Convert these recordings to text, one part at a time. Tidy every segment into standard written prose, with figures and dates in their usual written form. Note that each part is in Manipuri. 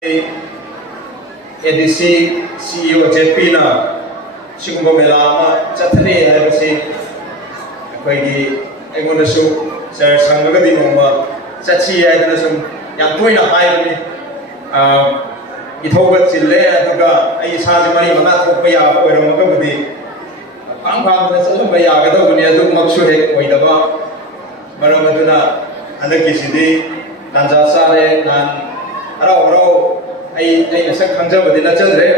ADC CEO JP na sigumba melama chathne hai basi koi gi egona su sir sangaga di noma chachi hai dana sum yang toina hai ni ithoga chille aduga ai sa je mari manga thokpa ya oiram ga budi pang pang na salum ba ya ga do ni adu maksu he oidaba maram aduna andaki sidi tanja sare nan arau ai na sak khangja badina chadre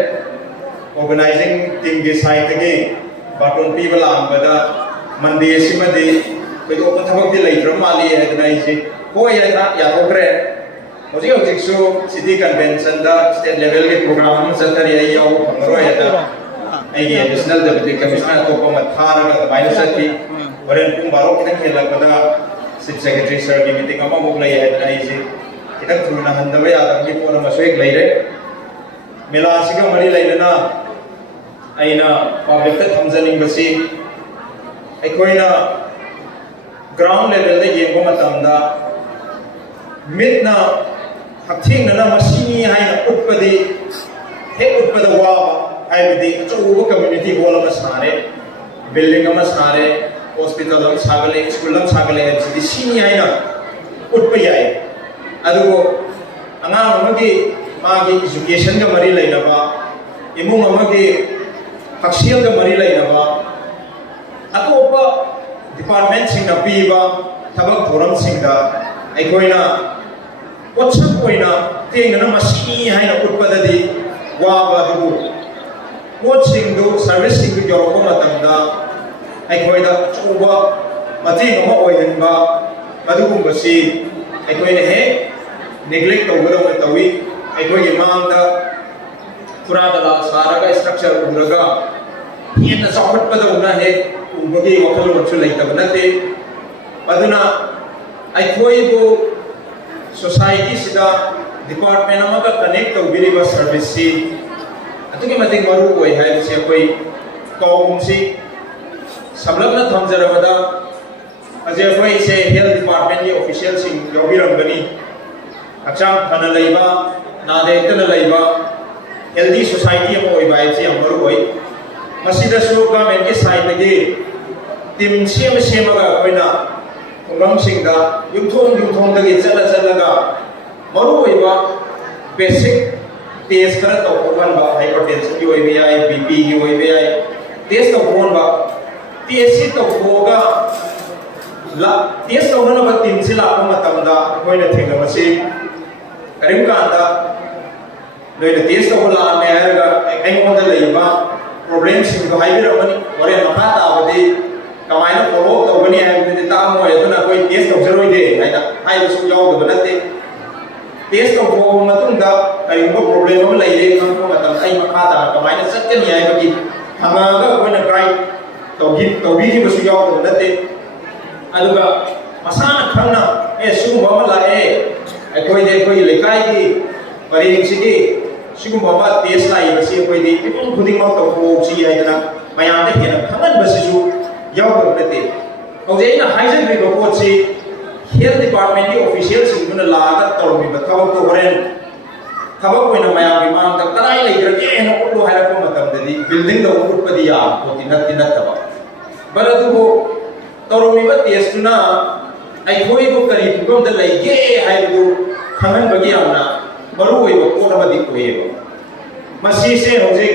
organizing team ge side ge baton pi bala ambada mande simade ko do pathabak di leitram mali hai dana isi ko ya thokre hoji hoji su city convention da state level ge program satari ai au phamro ya da ai ge national deputy commissioner ko mat thara ga minus ati oren pung baro kita khela pada chief secretary sir ge meeting ama mok lai hai dana isi kita thuna handaba ya da ge pona masoi leire mela siga mari lainana aina public ta thamjaning basi aikoina ground level da yengba matamda mitna hakthing na masini haina utpadi he utpada wa aibadi achuba community hall ma sare building ma sare hospital am sagale school am sagale sidi sini haina utpa yai adugo anga amagi magi education ga mari lainaba imung amagi haksial ga mari lainaba atopa department sing na piba thabak thoram sing da aikoina potsak koina tengna masini haina utpadadi waba du coaching do service sing ga yorko matamda aikoida chuba mating ma oihenba madugum basi aikoina he neglect tawgado tawi aikogi mangda puradala saraga structure uraga yena support padawna he ubagi wakal wachu laitabnate aduna aikoibu society sida department amaga connect tawbiriba service si atugi mating maru koi hai se koi kaum si sablagna thamjarabada aje koi se health department ni official sing yobirambani achang phana leiba nade tana leiba healthy society am oi bai che amaru oi masida su government ke side ge tim siam semaga koina ngam singda yumthong da ge chala ga maru oi ba basic test kara to kon ba hypertension ki oi bai bp ki oi bai test to kon ba test to hoga la test to na ba tim sila ko matamda koina thinga masi karim kanda loina test to la me araga ai mo da leiba problem sing ko hai bira mani ore makha ta abadi kamaina follow to bani ai de ta mo ya na koi test to zero de ai da ai su yaw do banate test to ko matung da ai mo problem mo lai le kam ko matam ai makha ta kamaina sakkan ai bagi hama ga ko na guide to bi ji su yaw do banate aduga masana khangna e su mo la e ai koi de koi le kai ki pari si ki sigumba ba test lai basi koi di ipung khuding ma to ko si ai dana mayam de hena khangan basi ju yaw do nate hoje ina haizen ri ko si health department ni official sing guna la ga tor mi ba thawak to horen thawak ko ina mayam bi ma ta tarai lai gra ke no ko haira ko matam de di building do ut padi ya ko tinat ta baladu ko tor mi ba test na ai koi ko kari pugam da lai ge hai du khangan bagi amna maru oi ba ko na di ko e masi se hoje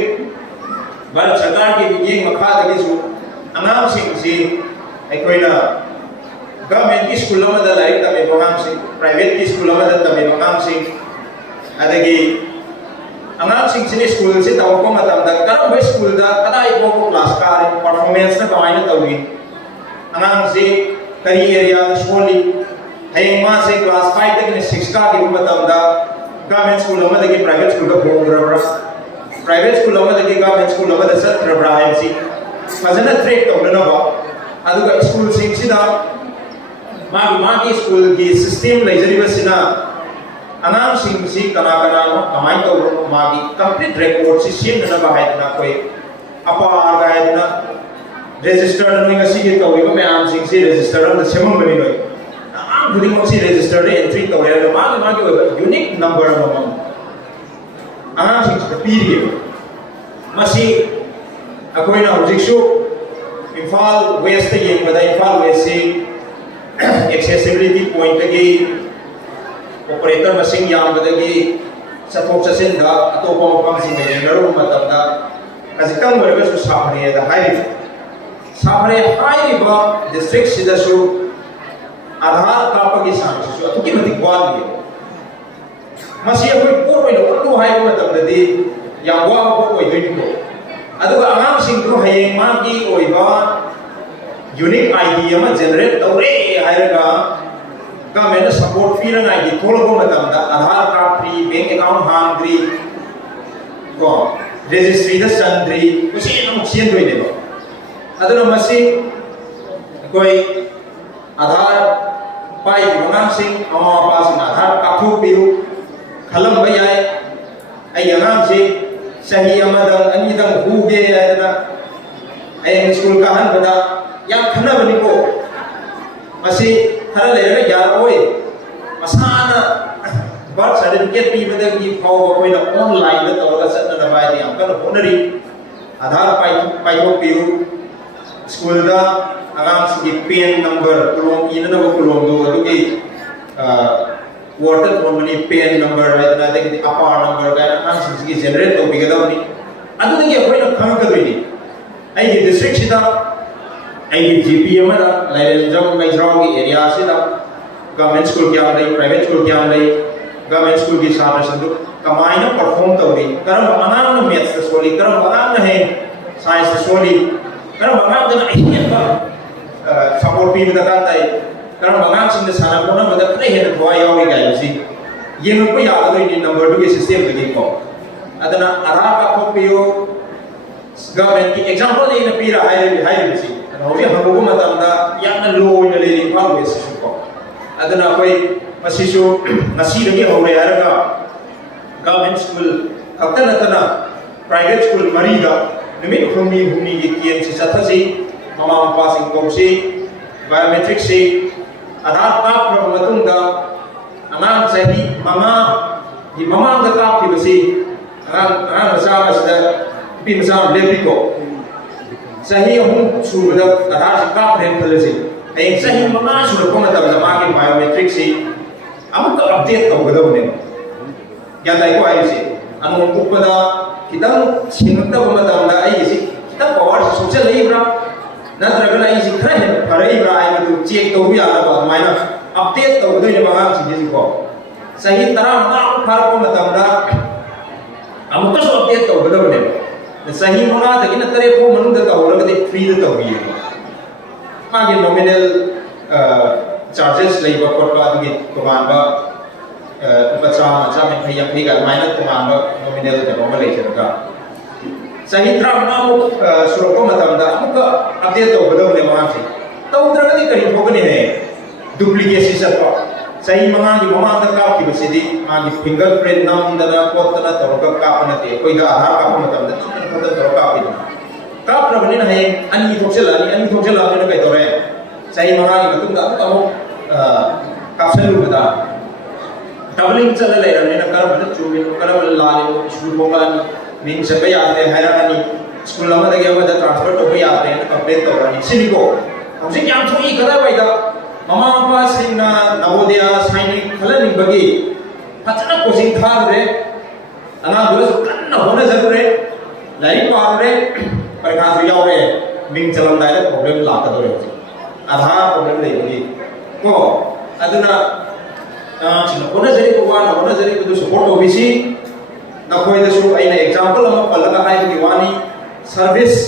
bal sarkar ki yeng makha da su anam sing si ai koina government ki school ma da lai ta me bangam sing private ki school ma da ta me bangam sing adagi anam sing sini school si taw ko matam da karam ba school da kadai ko class ka performance na kamaina tawi anam si kari area soli hai ma se class 5 tak ni 6 ka ki matam da government school ma da ki private school ka bora private school ma da ki government school ma da sat rabra hai si fazana trek to na ba aduga school sing sida ma ki school ki system lai jari basina anam sing si kana no kamai to ma ki complete record si sim na ba hai na koi apa ga hai na register no ngi si ki to wi ma am sing si register na semam bani noi am gudi mo si register de entry to ya ma ki unique number among पीरिए Masih अखोइना हुजिकसु Imphal waste येंबदा Imphal waste से एक्सेसिबिलिटी पॉइंट की ऑपरेटर मसिंग यामबदगी चथोक चसिन दा अतोप मफमसिंग लेनरो मतमदा कजितंग वरगसु साफरे दा हाइरि साफरे हाइरिबा डिस्ट्रिक्ट सिदसु आधार कापगी सांसु अतुकी मतिक वालगे मसी अखोइ पोरोइनो अतु हाइबा मतमददी याम वाबा ओइदोइनिको अदुगा आगामसिंगदु हयेंग मागी ओइबा यूनिक आईडी अमा जनरेट तौरे हाइरगा गवर्नमेंट सपोर्ट फीना नाइगी थोलबो मतमदा आधार कार्ड फ्री बैंक अकाउंट हांद्री को रजिस्ट्री द संद्री कुछ नो सियन दोइनेबो अदुना मसी कोई आधार पाई मंगामसिंग अमा पासिंग आधार काथु पियु खलम बयाय आई अंगामसिंग सही अमदंग अनिदंग हुगे आयना आई स्कूल का हनबदा या खनबनिको मसी खरा लेरगा यारोय मसाना बर्थ सर्टिफिकेट पीबदगी फाव कोइना ऑनलाइन द तौरगा सत्ना बायदि अंकन होनरी आधार पाइथो पियु स्कूल दा आगाम सिगी पेन नंबर कुलोम इनना कुलोम दो अदुगी water phone PEN number right ना देखि अपार नंबर का आगाम सिगी जनरेट तो बिगदवनी अदुदगी अखोइना खंगदोइनी आई डिस्ट्रिक्ट सिदा आई जीपी अमदा लाइरेंजम मैजराउगी एरिया सिदा गवर्नमेंट स्कूल क्या लई प्राइवेट स्कूल क्या लई गवर्नमेंट स्कूल की छात्र संदु कमाइना परफॉर्म तौरी करम अनाम मैथ्स सोली करम अनाम है साइंस सोली करम अनाम दना अहियबा सपोर्ट पी बदा ताई करम अनाम सिंह साना कोना बदा खरे हेन थवा यावी गायसी ये को यादोइनी नंबर 2 के सिस्टम दगी को अदना आधार का खोपियो गवर्नमेंट की एग्जांपल लेना पीरा हाइरिसी हौजे हंगो मतमदा याना लो ओइना लेरि फाल वेसिसु को अदना कोई मसिसु नसी लगी हौरे यारगा गवर्नमेंट स्कूल खतन तना प्राइवेट स्कूल मरीदा निमित हुमनी की केम से चथसी ममा पासिंग कोसी बायोमेट्रिक से आधार कार्ड प्रमतुंगा अनाम सही ममा हि ममा द काफी बसी अनाम मसा पी मसा लेपिको सही हम सुबह आधार से काफ रेन फलसी एक सही ममा सुर को मतलब मागे बायोमेट्रिक से अमुक अपडेट तौगदबने क्या ताइको आइसे अनु उपदा खितंग सिंगतब मतमदा आइसी खितंग पावर सोशल लेब्रा नत्रगना आइसी खरे फरेब्रा आइबदु चेक तौबि आलाबा माइना अपडेट तौगदोइने मगा सिदिको सही तरा मगा फारको मतमदा अमुकसो अपडेट तौगदबने सही मगा दगिन तरे को मनुद तौरगदि फ्री द तौबि मागे नॉमिनल चार्जेस लेबा कोटबा दुगी तोमानबा उपचाम चाम भैया भैया माइनस तोमानबा नॉमिनल द नॉर्मल लेजरगा सही त्रामना सुरको मतमदा अमुक अपडेट तौगदबने मासे तौद्रगदि करि थोगने है डुप्लीकेसी सत्वा सही मगा की ममांग का की बसिदी मागी फिंगरप्रिंट नमदना कोतना तौरका कापनते कोइदा आधार काप मतमदा खतन तौरका कापिना काप्रबनिन है अनि थोक्सेलानि कई तौरे सही मगा की मतुंगा अमुक कापसलुबदा डबलिंग चल लेरने करबन चुबिन करब लालिन स्कूल बोकानी मिन सबै यादे हैरानी स्कूल अमदगे अमदा ट्रांसफर तोबे यादे अपडेट तौरानी सिनिको हमसे क्या थोई कदा वैदा ममा पापा सिंना नवोदय सैनिक खलनि बगी फचना कोचिंग थारे अना दुस कन्ना होने जरूरे लाइक पारे परीक्षा सु यावरे मिंग चलमदाय प्रॉब्लम लाकदोरे आधार प्रॉब्लम लेबगी को अदुना चिन होने जरी को वा होने जरी को सपोर्ट ओबीसी नखोय दसु आइना एग्जांपल अमा पलगा हाइबगी वानी सर्विस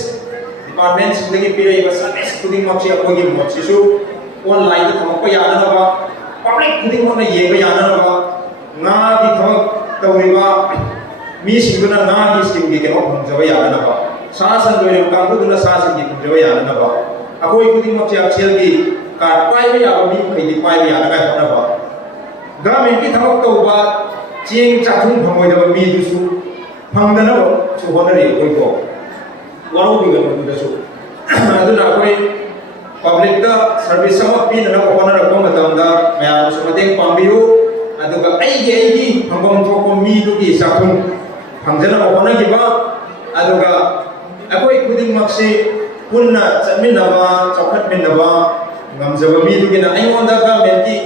डिपार्टमेंट सिंदगी पिरे सर्विस खुदिंग मक्सी अखोगी मक्सीसु ऑनलाइन द थमक यानबा पब्लिक खुदिंग होने येबा यानबा ना की थमक तौरिबा मी सिंगुना ना की स्कीम के केनो हमजबा यानबा सासन दोरे कांगुदुना सासन की हमजबा यानबा अखोय खुदिंग मक्सी अक्षल की कार्ड पाइबा याबा मी खैदि पाइबा यानगा होनबा गवर्नमेंट की थमक तौबा चेंग चाथुं फंगोयदबा मी दुसु फंगदनबा सु होनरे कोइको वारो बिगन दुसु अदुना अखोय पब्लिक दा सर्विस सम पीना होना रखो मतमदा मयाम सुमतेंग पांबियु अदुगा आइगी फंगम थोको मी दुगी साथुं ꯐꯪꯖꯅꯕ ꯍꯣꯠꯅꯈꯤꯕ ꯑꯗꯨꯒ ꯑꯩꯈꯣꯏ ꯈꯨꯗꯤꯡꯃꯛꯁꯤ ꯄꯨꯟꯅ ꯆꯠꯃꯤꯟꯅꯕ ꯆꯥꯎꯈꯠꯃꯤꯟꯅꯕ ꯉꯝꯖꯕ ꯃꯤꯗꯨꯒꯤꯅ ꯑꯩꯉꯣꯟꯗ ꯒꯚꯔꯟꯃꯦꯟꯠꯀꯤ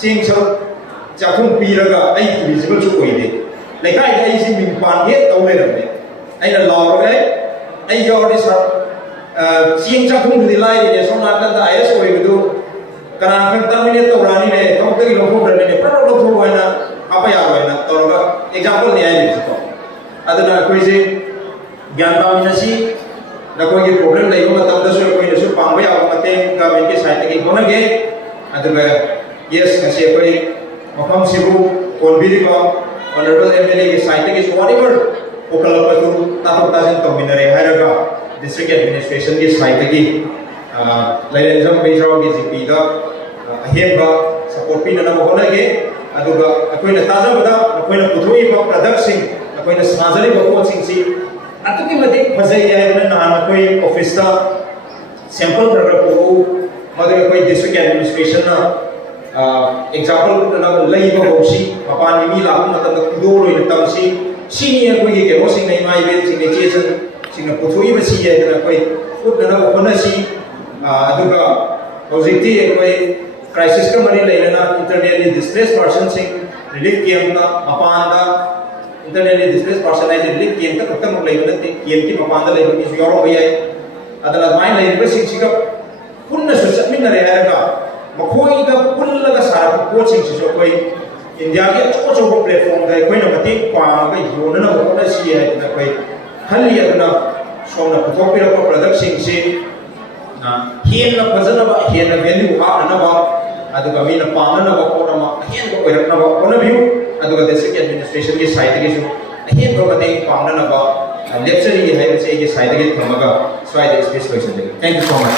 ꯆꯦꯡ ꯁꯔꯨꯛ ꯆꯥꯛꯈꯨꯝ ꯄꯤꯔꯒ ꯑꯩ ꯏꯂꯤꯖꯤꯕꯜꯁꯨ ꯑꯣꯏꯗꯦ ꯂꯩꯀꯥꯏꯗ ꯑꯩꯁꯤ ꯃꯤꯡ ꯄꯥꯟꯒꯦ ꯇꯧ ꯂꯩꯔꯝꯃꯦ ꯑꯩꯅ ꯂꯥꯎꯔꯒ ꯑꯩ ꯌꯥꯎꯔꯗꯤ ꯆꯦꯡ ꯆꯥꯛꯈꯨꯝꯗꯨꯗꯤ ꯂꯥꯏꯔꯤꯅꯦ ꯁꯣꯝ ꯅꯥꯀꯟꯗ IAS ꯑꯣꯏꯕꯗꯨ ꯀꯅꯥ ꯈꯪ ꯇꯔꯃꯤꯅꯦꯠ ꯇꯧꯔꯛꯑꯅꯤꯅꯦ ꯊꯕꯛꯇꯒꯤ ꯂꯧꯊꯣꯛꯈ꯭ꯔꯅꯤꯅꯦ ꯄꯨꯔꯥ ꯂꯧꯊꯣꯛ ꯍꯥꯏꯅ ꯍꯥꯞꯄ ꯌꯥꯔꯣꯏꯅ ꯇꯧꯔꯒ ꯑꯦꯛꯖꯥꯝꯄꯜꯅꯤ ꯍꯥꯏꯔꯤꯁꯤꯀꯣ ꯑꯗꯨꯅ ꯑꯩꯈꯣꯏꯁꯦ ꯒ꯭ꯌꯥꯟ ꯇꯥꯃꯤꯟꯅꯁꯤ ꯅꯈꯣꯏꯒꯤ ꯄ꯭ꯔꯣꯕ꯭ꯂꯦꯝ ꯂꯩꯕ ꯃꯇꯝꯗꯁꯨ ꯑꯩꯈꯣꯏꯅꯁꯨ ꯄꯥꯡꯕ ꯌꯥꯕ ꯃꯇꯦꯡ ꯒꯚꯔꯟꯃꯦꯟꯠꯀꯤ ꯁꯥꯏꯠꯇꯒꯤ ꯍꯣꯠꯅꯒꯦ ꯑꯗꯨꯒ ꯌꯦꯁ ꯉꯁꯤ ꯑꯩꯈꯣꯏ ꯃꯐꯝꯁꯤꯕꯨ ꯀꯣꯟꯕꯤꯔꯤꯕ ꯑꯣꯅꯔꯦꯕꯜ MLAꯒꯤ ꯁꯥꯏꯠꯇꯒꯤꯁꯨ ꯋꯥꯠꯑꯦꯚꯔ ꯄꯨꯈꯠꯂꯛꯄꯗꯨ ꯇꯥꯊꯣꯛ ꯇꯥꯁꯤꯟ ꯇꯧꯃꯤꯟꯅꯔꯦ ꯍꯥꯏꯔꯒ ꯗꯤꯁꯇ꯭ꯔꯤꯛ ꯑꯦꯗꯃꯤꯅꯤꯁꯇ꯭ꯔꯦꯁꯟꯒꯤ ꯁꯥꯏꯠꯇꯒꯤ ꯂꯩꯔꯦꯟꯖꯝ ꯕꯩꯖꯥꯎꯒꯤ GPꯗ ꯑꯍꯦꯟꯕ ꯁꯄꯣꯔꯠ ꯄꯤꯅꯅꯕ ꯍꯣꯠꯅꯒꯦ ꯑꯗꯨꯒ ꯑꯩꯈꯣꯏꯅ ꯇꯥꯖꯕꯗ ꯑꯩꯈꯣꯏꯅ ꯄꯨꯊꯣꯛꯏꯕ ꯄ꯭ꯔꯗꯛꯁꯤꯡ ꯑꯩꯈꯣꯏꯅ ꯁꯥꯖꯔꯤꯕ ꯄꯣꯠꯁꯤꯡꯁꯤ ꯑꯗꯨꯛꯀꯤ ꯃꯇꯤꯛ ꯐꯖꯩ ꯍꯥꯏꯗꯅ ꯅꯍꯥꯟ ꯑꯩꯈꯣꯏ ꯑꯣꯐꯤꯁꯇ ꯁꯦꯝꯄꯜ ꯈꯔ ꯈꯔ ꯄꯨꯔꯛꯎ ꯃꯗꯨ ꯑꯩꯈꯣꯏ ꯗꯤꯁꯇ꯭ꯔꯤꯛ ꯑꯦꯗꯃꯤꯅꯤꯁꯇ꯭ꯔꯦꯁꯟꯅ ꯑꯦꯛꯖꯥꯝꯄꯜ ꯎꯠꯅꯅꯕ ꯂꯩꯕ ꯍꯧꯁꯤ ꯃꯄꯥꯟꯒꯤ ꯃꯤ ꯂꯥꯛꯄ ꯃꯇꯝꯗ ꯈꯨꯗꯣꯜ ꯑꯣꯏꯅ ꯇꯝꯁꯤ ꯁꯤꯅꯤ ꯑꯩꯈꯣꯏꯒꯤ ꯀꯩꯅꯣꯁꯤꯡꯅ ꯏꯃꯥ ꯏꯕꯦꯜꯁꯤꯡꯅ ꯏꯆꯦꯁꯤꯡꯅ ꯄꯨꯊꯣꯛꯏꯕꯁꯤ ꯍꯥꯏꯗꯅ ꯑꯩꯈꯣꯏ ꯎꯠꯅꯅꯕ ꯍꯣꯠꯅꯁꯤ ꯑꯗꯨꯒ ꯍꯧꯖꯤꯛꯇꯤ ꯑꯩꯈꯣꯏ क्राइसिस मरी लेना इंटरनेटली डिस्प्लेस पर्सनसिंग रिलीफ कैंप मपान इंटरनेटली डिस्प्लेस पर्सन है रिलीफ कैंप खत्म लेते कैंप की मपान लेबी याई अदुमाइना पुनः चटमिनरे मखोद पुलग सारब पोटसिंग अखोई इंडिया की अचौ अचौब प्लेटफॉर्म अखोना मतें पांग योननब होनसी है खली सोमना पुथोपीरप प्रोडक्टसिंगसे हेन फजनब हेन वैल्यू हापनब अदुगा मीना पांगनब पोटमा हेन ओइरकनब होनबियु अदुगा डिस्ट्रिक्ट एडमिनिस्ट्रेशन की साइड के हेन मतें पांगनब लेक्चरी है साइड के थमगा स्वाइद स्पेस लोइसनदे थैंक यू सो मच